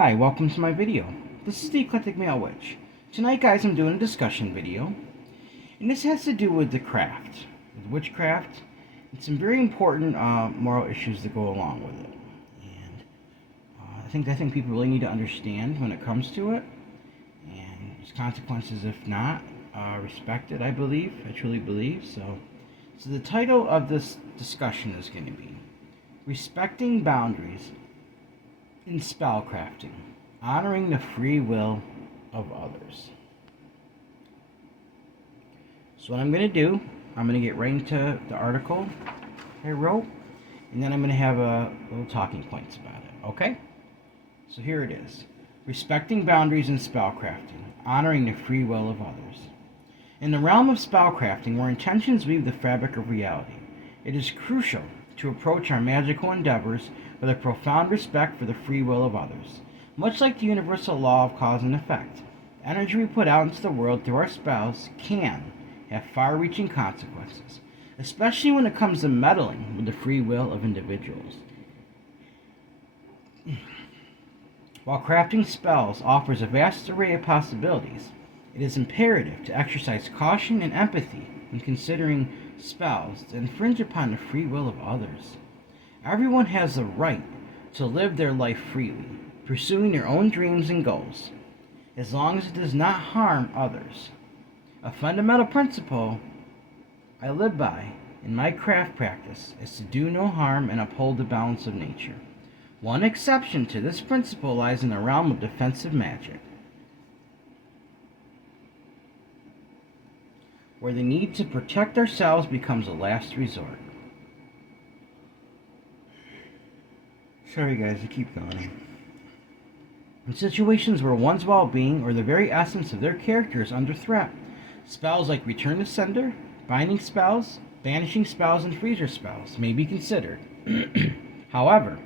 Hi, welcome to my video. This is the Eclectic Male Witch. Tonight, guys, I'm doing a discussion video, and this has to do with the craft, with witchcraft, and some very important moral issues that go along with it. And I think people really need to understand when it comes to it, and there's consequences if not respected. I truly believe. So the title of this discussion is going to be "Respecting Boundaries in Spellcrafting, Honoring the Free Will of Others." So what I'm going to do, I'm going to get right into the article I wrote, and then I'm going to have a little talking points about it, okay? So here it is. Respecting boundaries in spellcrafting, honoring the free will of others. In the realm of spellcrafting, where intentions weave the fabric of reality, it is crucial to approach our magical endeavors with a profound respect for the free will of others. Much like the universal law of cause and effect, the energy we put out into the world through our spells can have far-reaching consequences, especially when it comes to meddling with the free will of individuals. While crafting spells offers a vast array of possibilities, it is imperative to exercise caution and empathy in considering spells that infringe upon the free will of others. Everyone has the right to live their life freely, pursuing their own dreams and goals, as long as it does not harm others. A fundamental principle I live by in my craft practice is to do no harm and uphold the balance of nature. One exception to this principle lies in the realm of defensive magic, where the need to protect ourselves becomes a last resort. Sorry guys, I keep going. In situations where one's well-being or the very essence of their character is under threat, spells like Return to Sender, Binding spells, Banishing spells, and Freezer spells may be considered. However,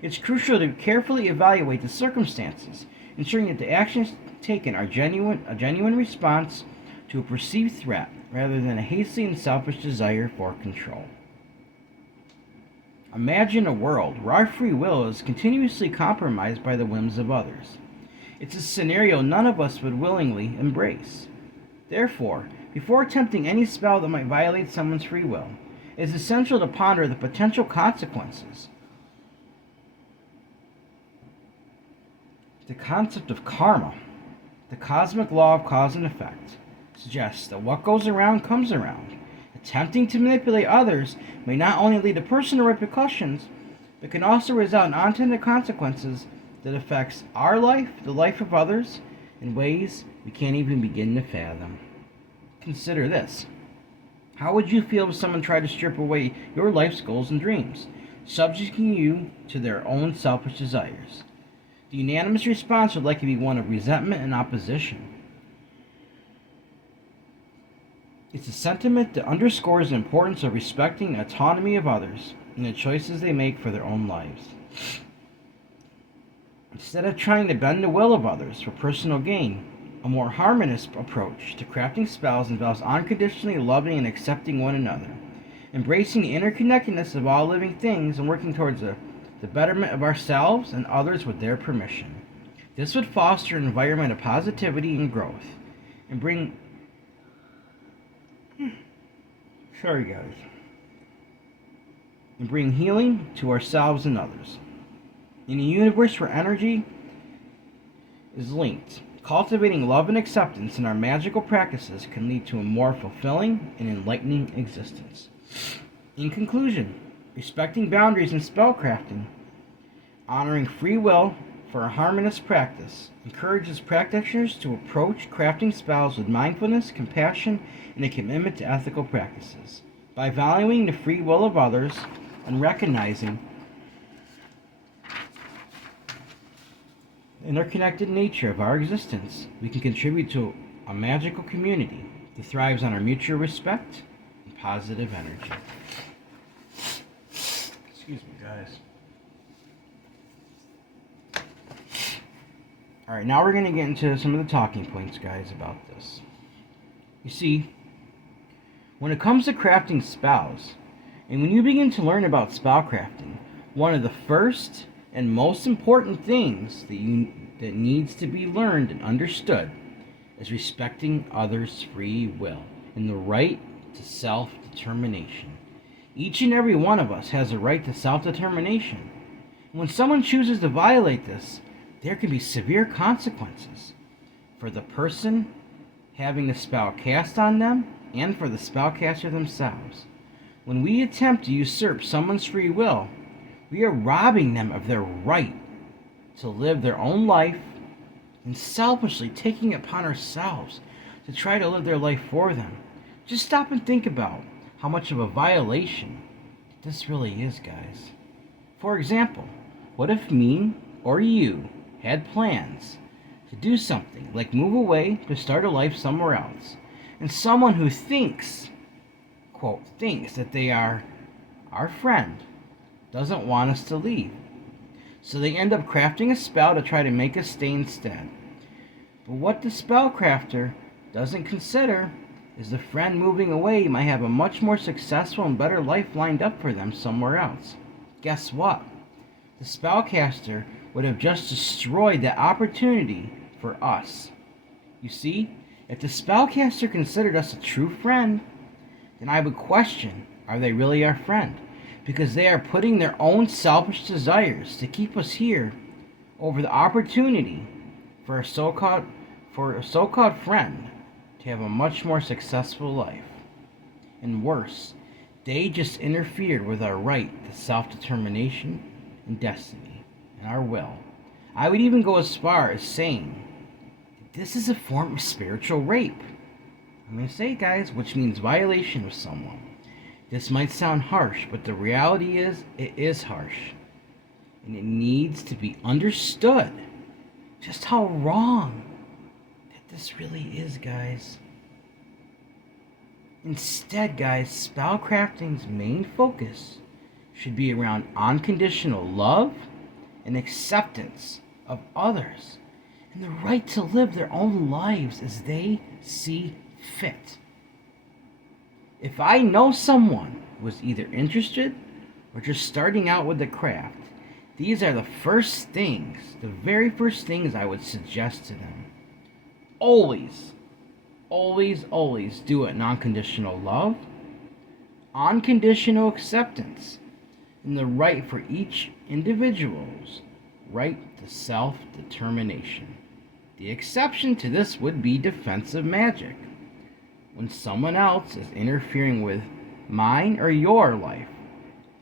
it's crucial to carefully evaluate the circumstances, ensuring that the actions taken are a genuine response to a perceived threat, rather than a hasty and selfish desire for control. Imagine a world where our free will is continuously compromised by the whims of others. It's a scenario none of us would willingly embrace. Therefore, before attempting any spell that might violate someone's free will, it is essential to ponder the potential consequences. The concept of karma, the cosmic law of cause and effect, suggests that what goes around comes around. Attempting to manipulate others may not only lead to personal repercussions, but can also result in unintended consequences that affects our life, the life of others, in ways we can't even begin to fathom. Consider this. How would you feel if someone tried to strip away your life's goals and dreams, subjecting you to their own selfish desires? The unanimous response would likely be one of resentment and opposition. It's a sentiment that underscores the importance of respecting the autonomy of others and the choices they make for their own lives. Instead of trying to bend the will of others for personal gain, a more harmonious approach to crafting spells involves unconditionally loving and accepting one another, embracing the interconnectedness of all living things, and working towards the betterment of ourselves and others with their permission. This would foster an environment of positivity and growth, and bring healing to ourselves and others. In a universe where energy is linked, cultivating love and acceptance in our magical practices can lead to a more fulfilling and enlightening existence. In conclusion, respecting boundaries in spellcrafting, honoring free will for a harmonious practice, encourages practitioners to approach crafting spells with mindfulness, compassion, and a commitment to ethical practices. By valuing the free will of others and recognizing the interconnected nature of our existence, we can contribute to a magical community that thrives on our mutual respect and positive energy. Excuse me, guys. Alright, now we're going to get into some of the talking points, guys, about this. You see, when it comes to crafting spells, and when you begin to learn about spellcrafting, one of the first and most important things that needs to be learned and understood is respecting others' free will and the right to self-determination. Each and every one of us has a right to self-determination. When someone chooses to violate this, there can be severe consequences for the person having the spell cast on them and for the spellcaster themselves. When we attempt to usurp someone's free will, we are robbing them of their right to live their own life and selfishly taking it upon ourselves to try to live their life for them. Just stop and think about how much of a violation this really is, guys. For example, what if me or you had plans to do something like move away to start a life somewhere else, and someone who thinks, quote, thinks that they are our friend doesn't want us to leave. So they end up crafting a spell to try to make us stay instead. But what the spellcrafter doesn't consider is the friend moving away might have a much more successful and better life lined up for them somewhere else. Guess what? The spellcaster would have just destroyed that opportunity for us. You see, if the spellcaster considered us a true friend, then I would question, are they really our friend? Because they are putting their own selfish desires to keep us here over the opportunity for a so-called friend to have a much more successful life. And worse, they just interfered with our right to self-determination and destiny and our will. I would even go as far as saying that this is a form of spiritual rape. I'm going to say it, guys, which means violation of someone. This might sound harsh, but the reality is, it is harsh. And it needs to be understood just how wrong that this really is, guys. Instead, guys, spellcrafting's main focus should be around unconditional love and acceptance of others and the right to live their own lives as they see fit. If I know someone was either interested or just starting out with the craft, these are the very first things I would suggest to them. Always do it in unconditional love, unconditional acceptance, and the right for each individual's right to self-determination. The exception to this would be defensive magic. When someone else is interfering with mine or your life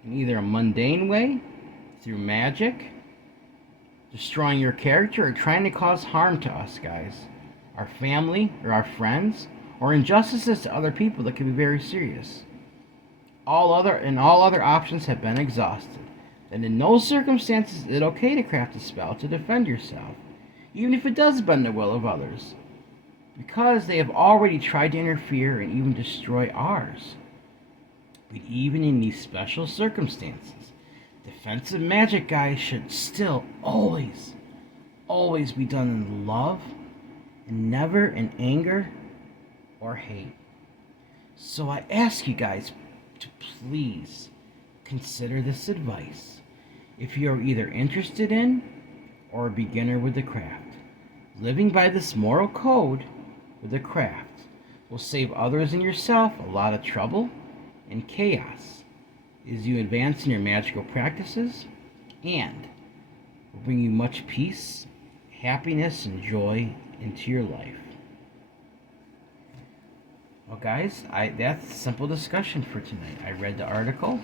in either a mundane way, through magic, destroying your character, or trying to cause harm to us, guys, our family or our friends, or injustices to other people that can be very serious. All other options have been exhausted. And in no circumstances is it okay to craft a spell to defend yourself, even if it does bend the will of others, because they have already tried to interfere and even destroy ours. But even in these special circumstances, defensive magic, guys, should still always be done in love and never in anger or hate. So I ask you guys to please consider this advice if you are either interested in or a beginner with the craft. Living by this moral code with the craft will save others and yourself a lot of trouble and chaos as you advance in your magical practices, and will bring you much peace, happiness, and joy into your life. Well, guys, that's a simple discussion for tonight. I read the article,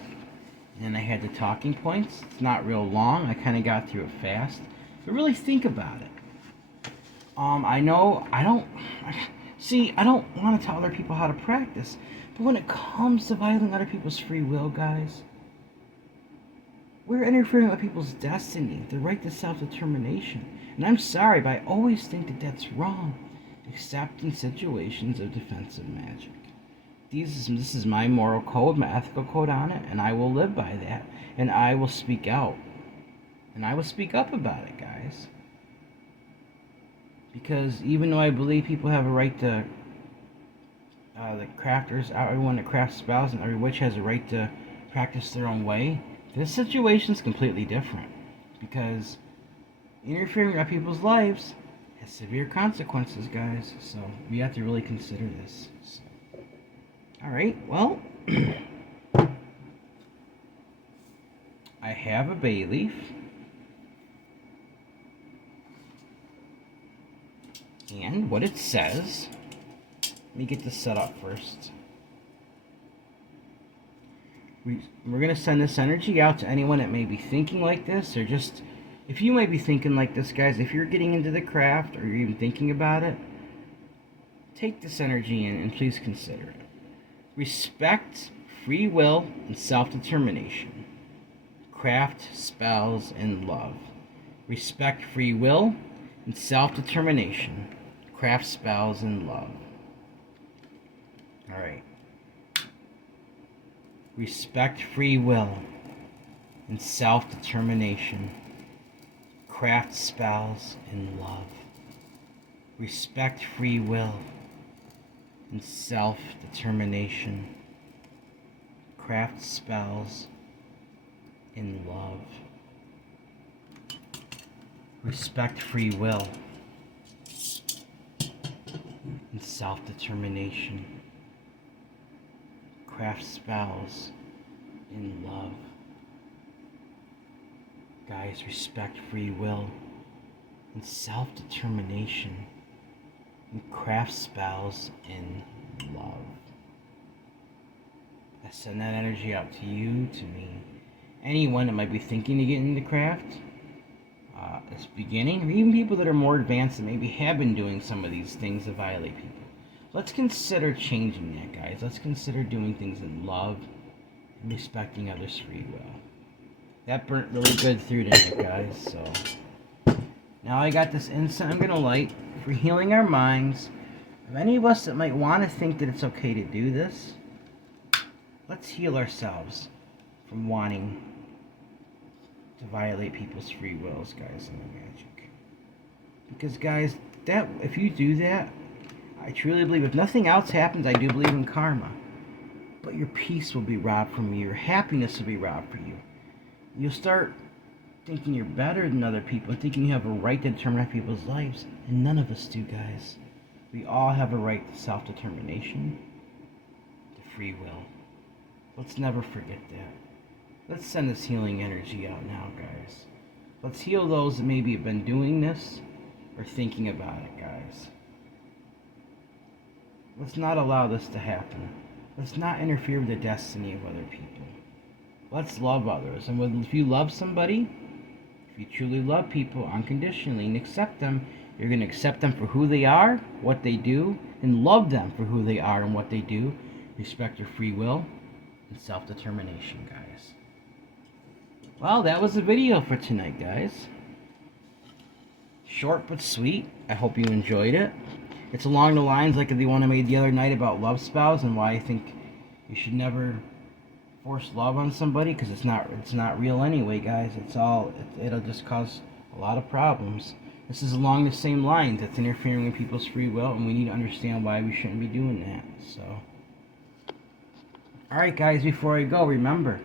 and I had the talking points. It's not real long. I kind of got through it fast. But really think about it. I know I don't want to tell other people how to practice, but when it comes to violating other people's free will, guys, we're interfering with people's destiny, the right to self-determination. And I'm sorry, but I always think that that's wrong, except in situations of defensive magic. This is my moral code, my ethical code on it, and I will live by that, and I will speak out, and I will speak up about it, guys. Because even though I believe people have a right to, the crafters, everyone that crafts spells and every witch has a right to practice their own way, this situation is completely different. because interfering with people's lives has severe consequences, guys. So we have to really consider this. So, all right, well, I have a bay leaf. And what it says, let me get this set up first. We're going to send this energy out to anyone that may be thinking like this, or just, if you may be thinking like this, guys, if you're getting into the craft or you're even thinking about it, take this energy in and please consider it. Respect, free will, and self-determination. Craft, spells, and love. Respect, free will, and self-determination. Craft, spells, and love. Alright. Respect, free will, and self-determination. Craft, spells, and love. Respect, free will, and self-determination. Craft, spells, and love. Respect, free will, and self-determination. Craft, spells, and love. Guys, respect, free will, and self-determination. And craft, spells, and love. I send that energy out to you, to me. Anyone that might be thinking to get into craft, it's beginning, or even people that are more advanced that maybe have been doing some of these things that violate people. Let's consider changing that, guys. Let's consider doing things in love and respecting others' free will. That burnt really good through tonight, guys. So now I got this incense I'm going to light for healing our minds. Of any of us that might want to think that it's okay to do this, let's heal ourselves from wanting to violate people's free wills, guys, in the magic. Because, guys, that if you do that, I truly believe, if nothing else happens, I do believe in karma. But your peace will be robbed from you. Your happiness will be robbed from you. You'll start thinking you're better than other people, thinking you have a right to determine people's lives. And none of us do, guys. We all have a right to self-determination, to free will. Let's never forget that. Let's send this healing energy out now, guys. Let's heal those that maybe have been doing this or thinking about it, guys. Let's not allow this to happen. Let's not interfere with the destiny of other people. Let's love others. And if you love somebody, if you truly love people unconditionally and accept them, you're going to accept them for who they are, what they do, and love them for who they are and what they do. Respect their free will and self-determination, guys. Well, that was the video for tonight, guys. Short but sweet. I hope you enjoyed it. It's along the lines like the one I made the other night about love spells and why I think you should never force love on somebody, because it's not real anyway, guys. It'll just cause a lot of problems. This is along the same lines. It's interfering with people's free will, and we need to understand why we shouldn't be doing that. So, alright, guys, before I go, remember,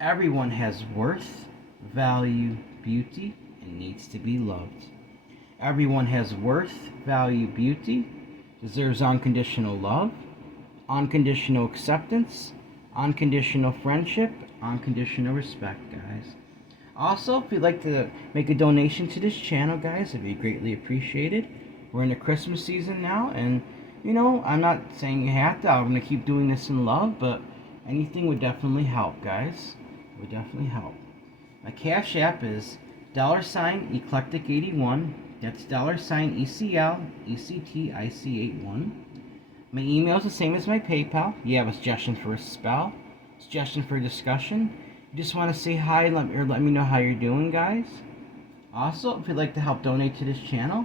everyone has worth, value, beauty, and needs to be loved. Everyone has worth, value, beauty, deserves unconditional love, unconditional acceptance, unconditional friendship, unconditional respect, guys. Also, if you'd like to make a donation to this channel, guys, it'd be greatly appreciated. We're in the Christmas season now, and, you know, I'm not saying you have to. I'm going to keep doing this in love, but anything would definitely help, guys. It would definitely help. My Cash App is $Eclectic81. That's $ECLECTIC81. My email is the same as my PayPal. You have a suggestion for a spell, suggestion for a discussion. You just want to say hi and let me know how you're doing, guys. Also, if you'd like to help donate to this channel,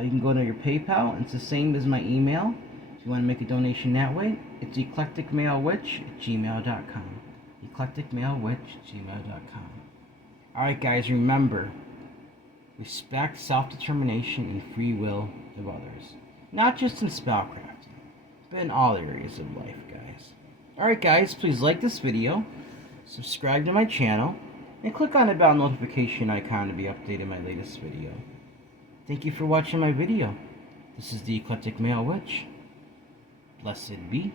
you can go to your PayPal. It's the same as my email. If you want to make a donation that way, it's eclecticmalewitch@gmail.com. eclecticmalewitch@gmail.com. Alright, guys, remember, respect self-determination and free will of others. Not just in spellcrafting, but in all areas of life, guys. Alright, guys, please like this video, subscribe to my channel, and click on the bell notification icon to be updated my latest video. Thank you for watching my video. This is the Eclectic Male Witch. Blessed be.